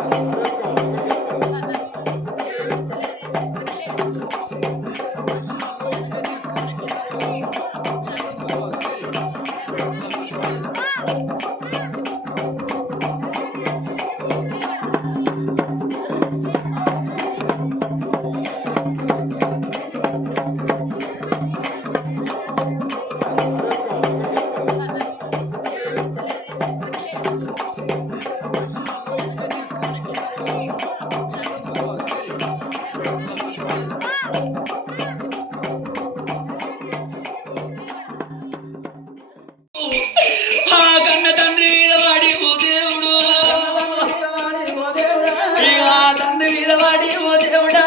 Thank you. ఆ కన్న తండ్రి వీరవాడి ఓ దేవుడు. తండ్రి వీరవాడి ఓ దేవుడా.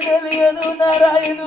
తెలియదు నారాయణ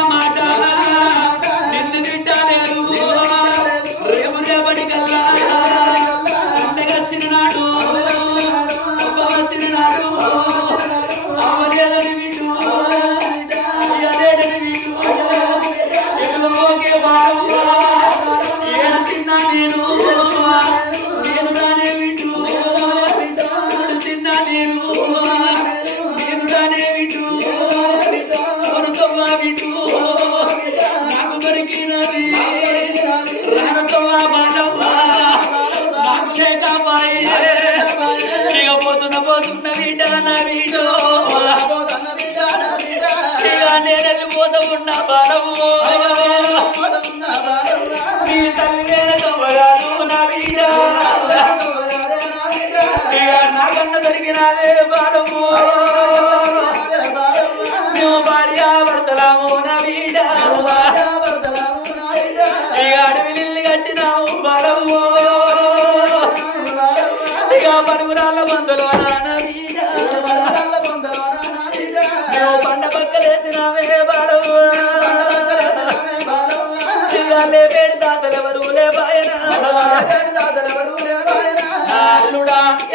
amar బిడ్డ నా బిడ్డ. నేను వెళ్ళిపోతూ ఉన్నా బాలవు. మీ తల్లి నేను తొమ్మగాను నా బిడ్డ. నాకన్నా దొరికినాదే బాలవు.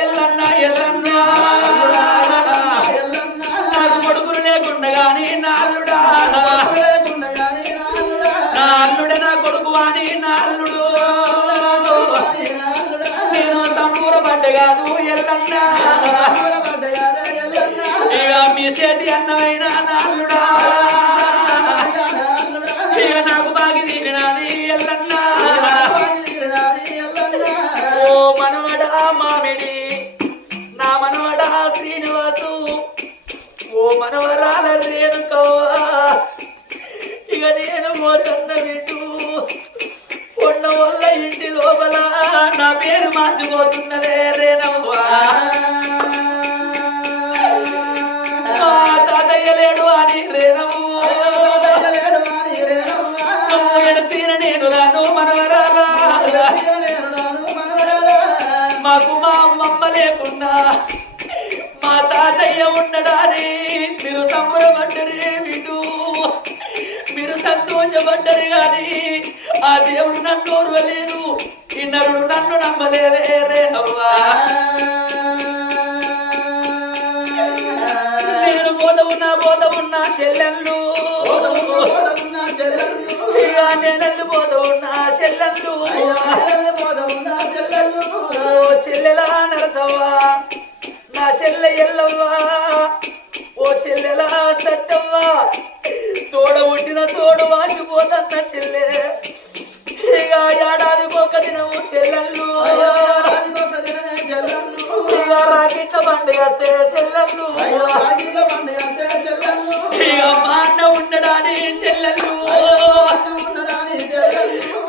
ఎల్లన్నా ఎల్లన్నా. కొడుకులు లేకుండా గాని నా నా అల్లుడే నా కొడుకు అని నా అల్లుడు నేను సంపూర పడ్డ కాదు ఎల్లన్నా. మీ చేతి అన్నమైన నా అల్లుడు మార్చుకోతున్నదే రేణవ్వా తాతయ్య లేడు అని రేణవు సీన నేను రాను మనవరాలా. మాకు మా అమ్మమ్మ లేకున్నా. మా తాతయ్య ఉండడాని మీరు సంబరపడ్డరే విడు. మీరు సంతోషపడ్డరు కానీ ఆ దేవుడు నన్ను ఓర్వలేరు కిన్నరుడు నన్ను నమ్మలేదే రే అవ్వా నేను బోధ ఉన్నా బోధ ఉన్నా చెల్లెళ్ళు. నేనల్లు నేను బోధ ఉన్నా చెల్లెళ్ళు. ఓ చెల్లెలా నరసవ్వా నా చెల్లె ఎల్లవ్వా. ఓ చెల్లెలా సత్యవ్వా. తోడ పుట్టిన తోడు వాసిపోతన్న చెల్లె. ఇక ఏడాదికి ఒక దినము చెల్లెళ్ళు. ఇక రాకిట్ల బండి కట్టే చెల్లెళ్ళు. ఇక మా అన్న ఉండడాని చెల్లెళ్ళు.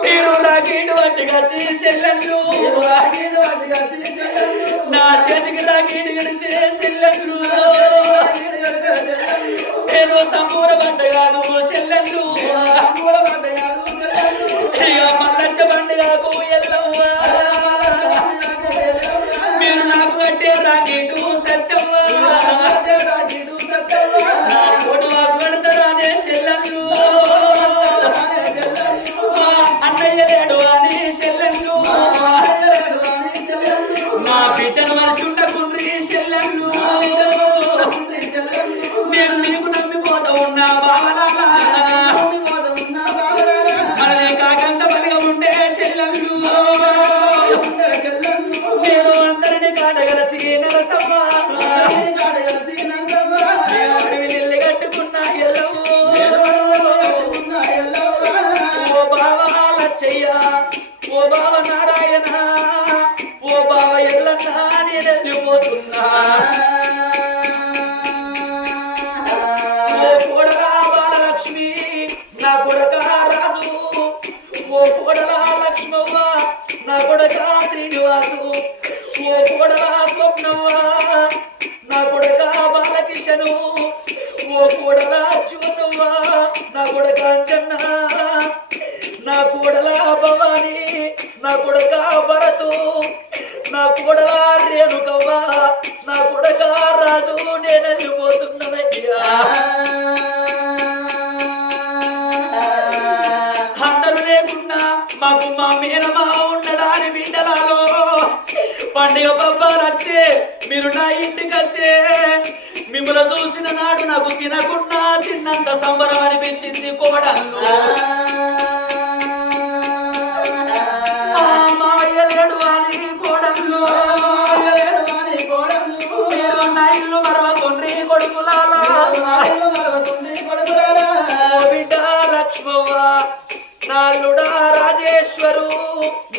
మీరు రాకీడు వంటి కచ్చి చెల్లెళ్ళు. నా చేతికి రాకీడు కడితే చెల్లెళ్ళు. నేను సంపూర పండుగను చెల్లెళ్ళు.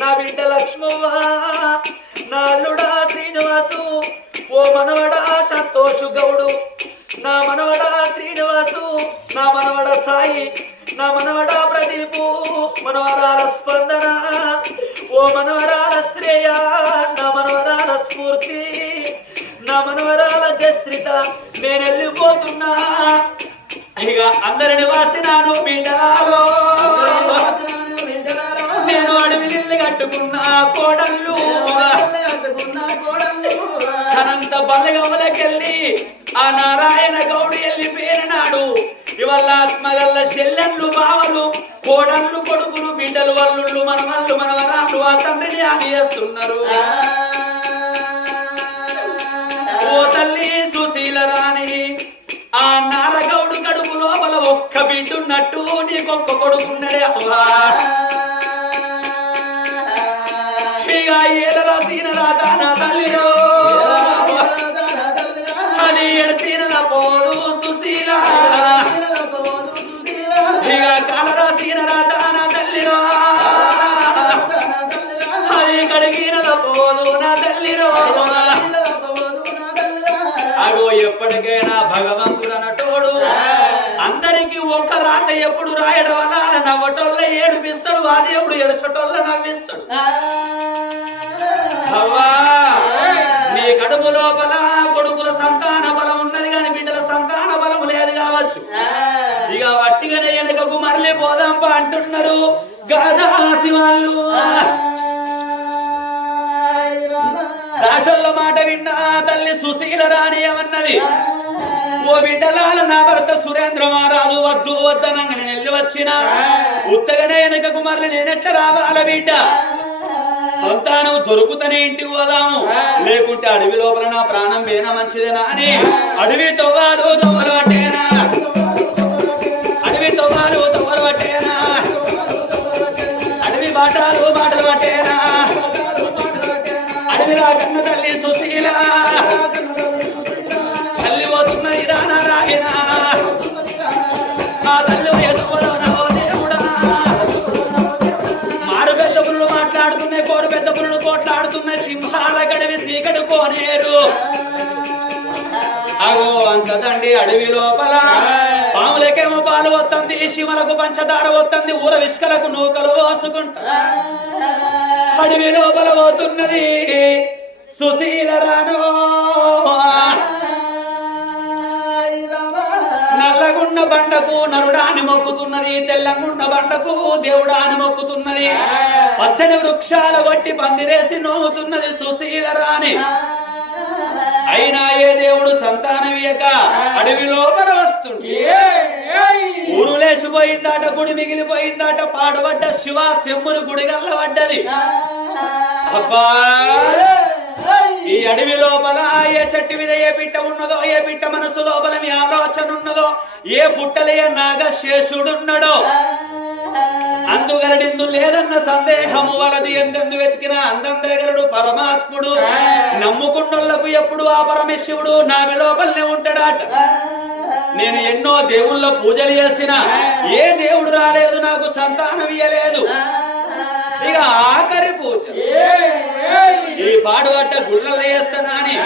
నా బిడ్డ లక్ష్మవ్వ నాల్లుడా శ్రీనివాసు ఓ మనవడా సంతోషు గౌడు. నా మనవడా శ్రీనివాసు నా మనవడ సాయి నా మనవడా ప్రదీపు మనవరాల స్పందన. ఓ మనవరాల శ్రేయ నా మనవరాల స్ఫూర్తి. నా మనవరాల జస్త్రిత నేను వెళ్ళిపోతున్నా ఇక అందరిని వాసినాను మీ కోడళ్ళు తనంత బలగమ్మలకెళ్ళి ఆ నారాయణ గౌడి వెళ్ళి పేరినాడు. ఇవల్ల ఆత్మగల్ల చెల్లెళ్ళు బావలు కోడళ్ళు కొడుకులు బిడ్డలు వల్లుళ్ళు మనమల్లు మనవరాళ్ళు ఆ తండ్రిని ఆది చేస్తున్నారు. ఓ తల్లి సుశీల రాణి ఆ నారగౌడు కడుపు లోపల ఒక్క బిడ్డున్నట్టు నీకొక్క కొడుకున్నాడే అవ్వా. ఇక ఏలరా సీనరా దానా తల్లిరో. అది ఎడసీనల పోదు సుశీల. ఇక కాలరా సీనరా దానా తల్లిరో. అది కడిగినల పోదు నా తల్లిరో. అగో ఎప్పటికైనా భగవంతుడు అన్నటోడు అందరికి ఒక్క రాత ఎప్పుడు రాయడం వల్ల నవ్వటోళ్ళ ఏడిపిస్తాడు ఆ దేవుడు ఎడచటోళ్ళ నవ్విస్తాడు. అవ్వా నీ కడుపు లోపల కొడుకుల సంతాన బలం ఉన్నది కానీ బిడ్డల సంతాన బలం లేదు కావచ్చు. ఇక వట్టిగానే వెనుకకు మరలి పోదాంపా అంటున్నారు గదాసి వాళ్ళు రామ భాషల్లో మాట విన్నా తల్లి సుశీల రాణి ఏమన్నది? ఓ బిడ్డలాల నా భర్త సురేంద్ర మహారాజు వద్దు వద్దనంగా నేను వెళ్ళి వచ్చిన. ఉత్తగనే వెనక కుమారులు నేనెట్లా రావాల బిడ్డ? సంతానం దొరుకుతనే ఇంటికి పోదాము. లేకుంటే అడవి లోపల నా ప్రాణం వేన మంచిదేనా అని అడవి తవ్వాలు తవ్వలు పట్టేనా అడవి లోపల. పాములకేమో పాలు వస్తుంది శివలకు పంచదార వస్తుంది ఊర విష్కలకు నూకలు పోసుకుంటా అడవి లోపల పోతున్నది సుశీల రాను నల్లగున్న బండకు నరుడాని మొక్కుతున్నది తెల్లగున్న బండకు దేవుడాని మొక్కుతున్నది. పచ్చని వృక్షాల కొట్టి పందిరేసి నోముతున్నది సుశీల రాణి. అయినా ఏ దేవుడు సంతానమియక అడవి లోపల వస్తుంది ఊరు లేచిపోయిందాట గుడి మిగిలిపోయిందాట పాడుబడ్డ శివ శంభుని గుడిగల్ల పడ్డది అబ్బా! ఈ అడవి లోపల ఏ చెట్టు మీద ఏ పిట్ట ఉన్నదో ఏ పిట్ట మనసు లోపల మీ ఆలోచన ఉన్నదో ఏ పుట్టలే నాగశేషుడున్నాడో. అందుగలడిందు లేదన్న సందేహము వలది ఎందెందు వెతికిన అందం దగ్గరుడు పరమాత్ముడు నమ్ముకున్నోళ్ళకు ఎప్పుడు ఆ పరమేశ్వరుడు? నామి లోపలనే ఉంటాడట. నేను ఎన్నో దేవుళ్ళ పూజలు చేసిన. ఏ దేవుడు రాలేదు నాకు సంతానం ఇయ్యలేదు. ఇక ఆఖరి పూజ. ఈ పాడుబట్ట గుళ్ళలో వేస్తానా అని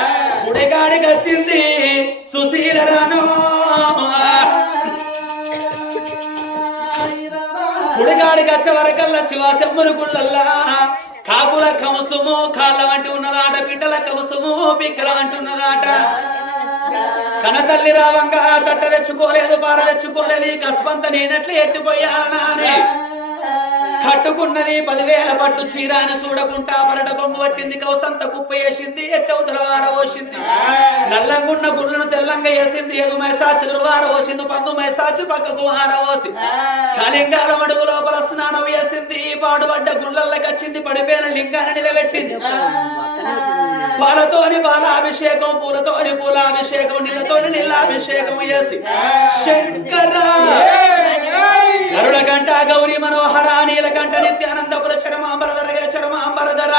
గుడిగాడి కట్టింది సుశీల రాను గుడిగాడి గచ్చ వరకల్లా శివాసమ్మను గుళ్ళల్లా. కాకుల కమసుము కాళ్ళ వంటి ఉన్నదాట బిడ్డల కమసుము పిక్కల వంటి ఉన్నదాట. కనతల్లి రావంగా తట్ట తెచ్చుకోలేదు పార తెచ్చుకోలేదు ఈ కస్పంత నేనట్లు ఎత్తిపోయానా అని. కట్టుకున్నది పదివేల పట్టు చీర అని చూడకుంటా పరట కొంగు పట్టింది కౌసంత కుప్ప వేసింది ఎత్తవుతల వార పోసింది. నల్లంగున్న గుళ్ళను తెల్లంగా వేసింది ఎగు మైసాచి వార పోసింది పందు మైసాచి పక్కకు వార పోసి కలింగాల మడుగు లోపల స్నానం వేసింది పాడుబడ్డ గుళ్ళల్లోకి వచ్చింది పడిపోయిన లింగాన్ని నిలబెట్టింది. పాలతోని పాలాభిషేకం పూలతోని పూలాభిషేకం నీళ్ళతోని నీళ్ళాభిషేకం చేసి. శంకరా! ಅರುಣಕಂಠ, ಗೌರಿ ಮನೋಹರ ನೀಲಕಂಠ ನಿತ್ಯಾನಂದಪುರ ಚರಮ ಅಂಬರದರ ಚರಮ ಅಂಬರದರ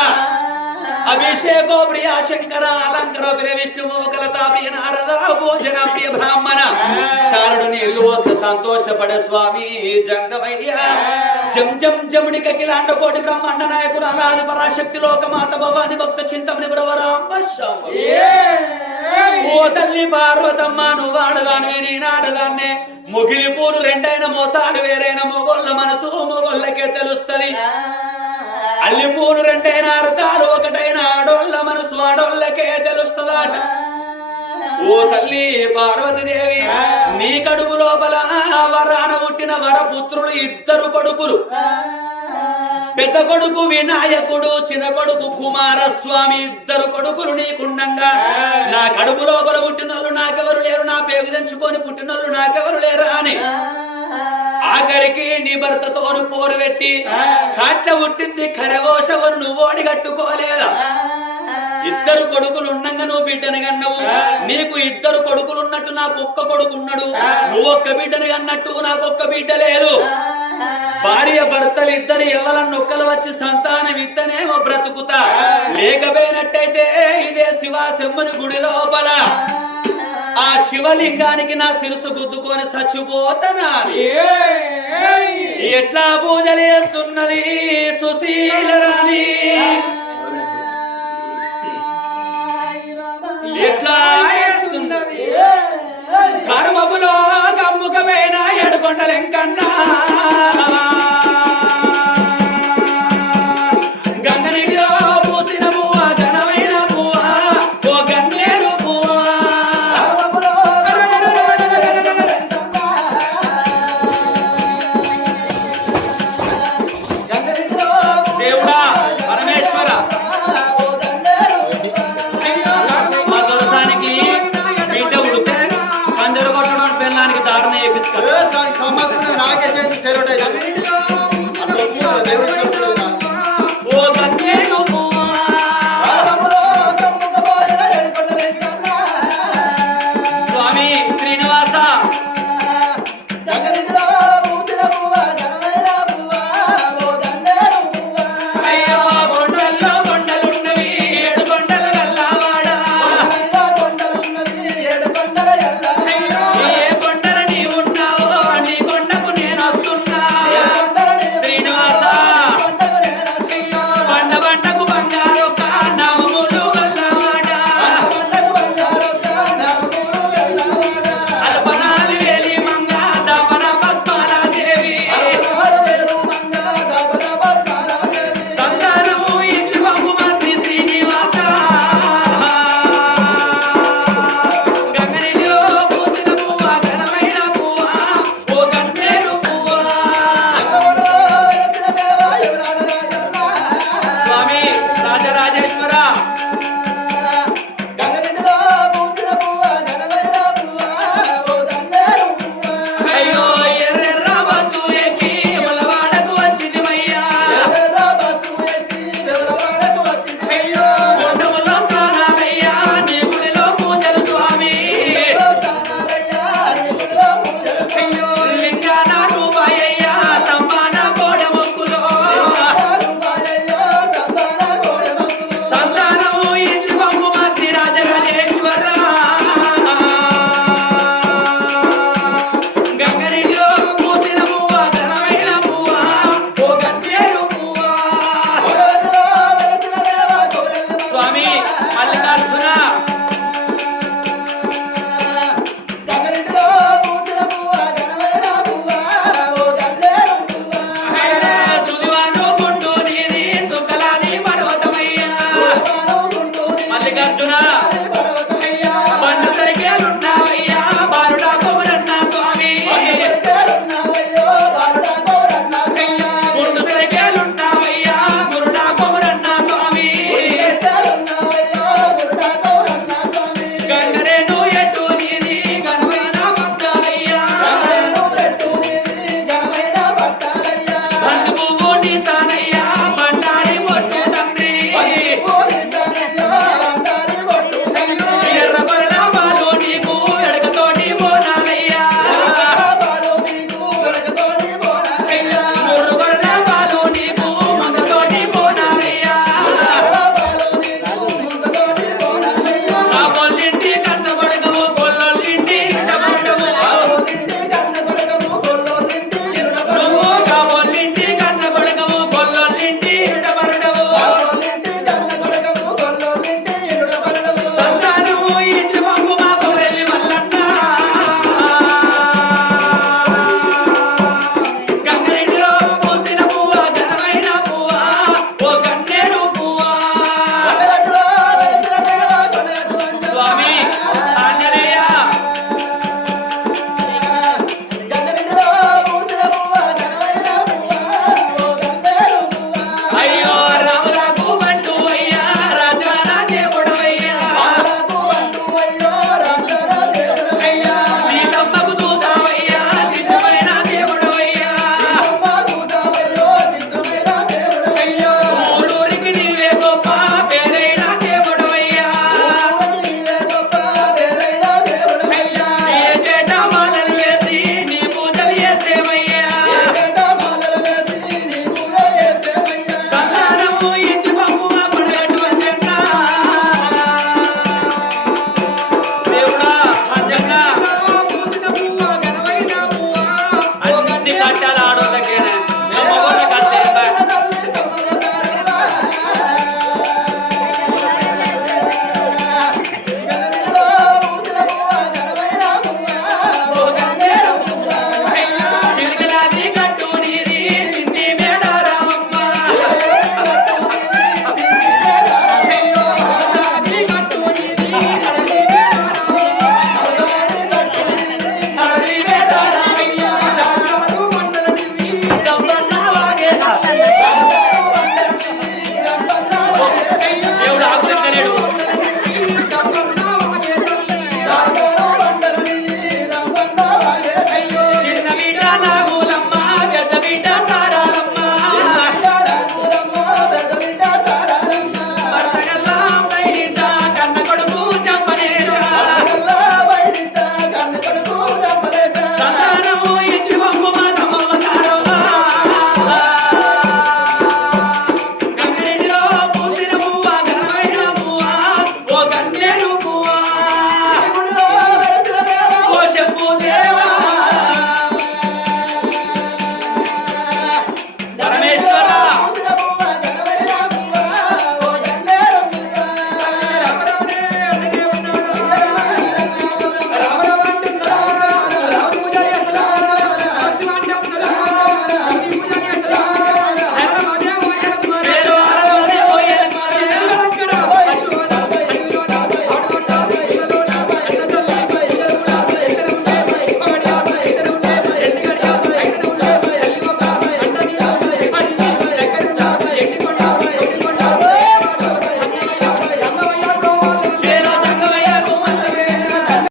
ಅಭಿಷೇಕೋ ಪ್ರಿಯ ಶಂಕರ, ಅಲಂಕರ ಪ್ರಿಯ ವಿಷ್ಣು ಕಲತಾ ಪ್ರಿಯ ನಾರದ, ಭೋಜನ ಪ್ರಿಯ ಬ್ರಾಹ್ಮಣ. ಶಾರಣು ನಿಲ್ಲುವಸ್ತ ಸಂತೋಷ ಪಡ ಸ್ವಾಮಿ, ಜಂಗವಯ್ಯ. జం జం జముని కకిలాండ కోటి బ్రహ్మాండ నాయకుడు అలాని పరాశక్తి లోకమాత భవాని భక్త చింతమని బ్రవరాంబ ఓ తల్లి పార్వతమ్మ నువ్వు ఆడదానివే నేను ఆడదాన్నే. ముగిలి పూలు రెండైన మోసాలు వేరైన మొగోళ్ళ మనసు మొగోళ్ళకే తెలుస్తది. అల్లి పూలు రెండైన అర్థాలు ఒకటైన ఆడోళ్ళ మనసు ఆడోళ్ళకే తెలుస్తుందట. ఓ తల్లి పార్వతీదేవి నీ కడుపు లోపల వరాన పుట్టిన వరపుత్రులు ఇద్దరు కొడుకులు. పెద్ద కొడుకు వినాయకుడు చిన్న కొడుకు కుమారస్వామి ఇద్దరు కొడుకులు నీకుండంగా. నా కడుపు లోపల పుట్టినోళ్ళు నాకెవరు లేరు నా పేగు తెంచుకొని పుట్టినోళ్ళు నాకెవరు లేరా అని. ఆఖరికి నీ భర్తతోను పోరు పెట్టి కాట్ల పుట్టింది కరవోషవను నువ్వు ఓడి కట్టుకోలేదా ఇద్దరు కొడుకులు ఉండంగా నువ్వు బిడ్డని కన్నవు. నీకు ఇద్దరు కొడుకులు ఉన్నట్టు నాకు ఒక్క కొడుకు ఉన్నాడు. నువ్వు ఒక్క బిడ్డని కన్నట్టు నాకు ఒక్క బిడ్డ లేదు. భార్య భర్తలు ఇద్దరు ఎవరన్నా ఒక్కలు వచ్చి సంతానం ఇద్దనేమో బ్రతుకుతా. లేకపోయినట్టయితే ఇదే శివాసెమ్మని గుడి లోపల. ఆ. శివలింగానికి నా శిరసు గుద్దుకొని చచ్చిపోతానా ఎట్లా పూజలు చేస్తున్నది సుశీల రాణి ఎట్లా కరుమబులో కమ్ముకమైన ఎడుకొండలెంకన్నా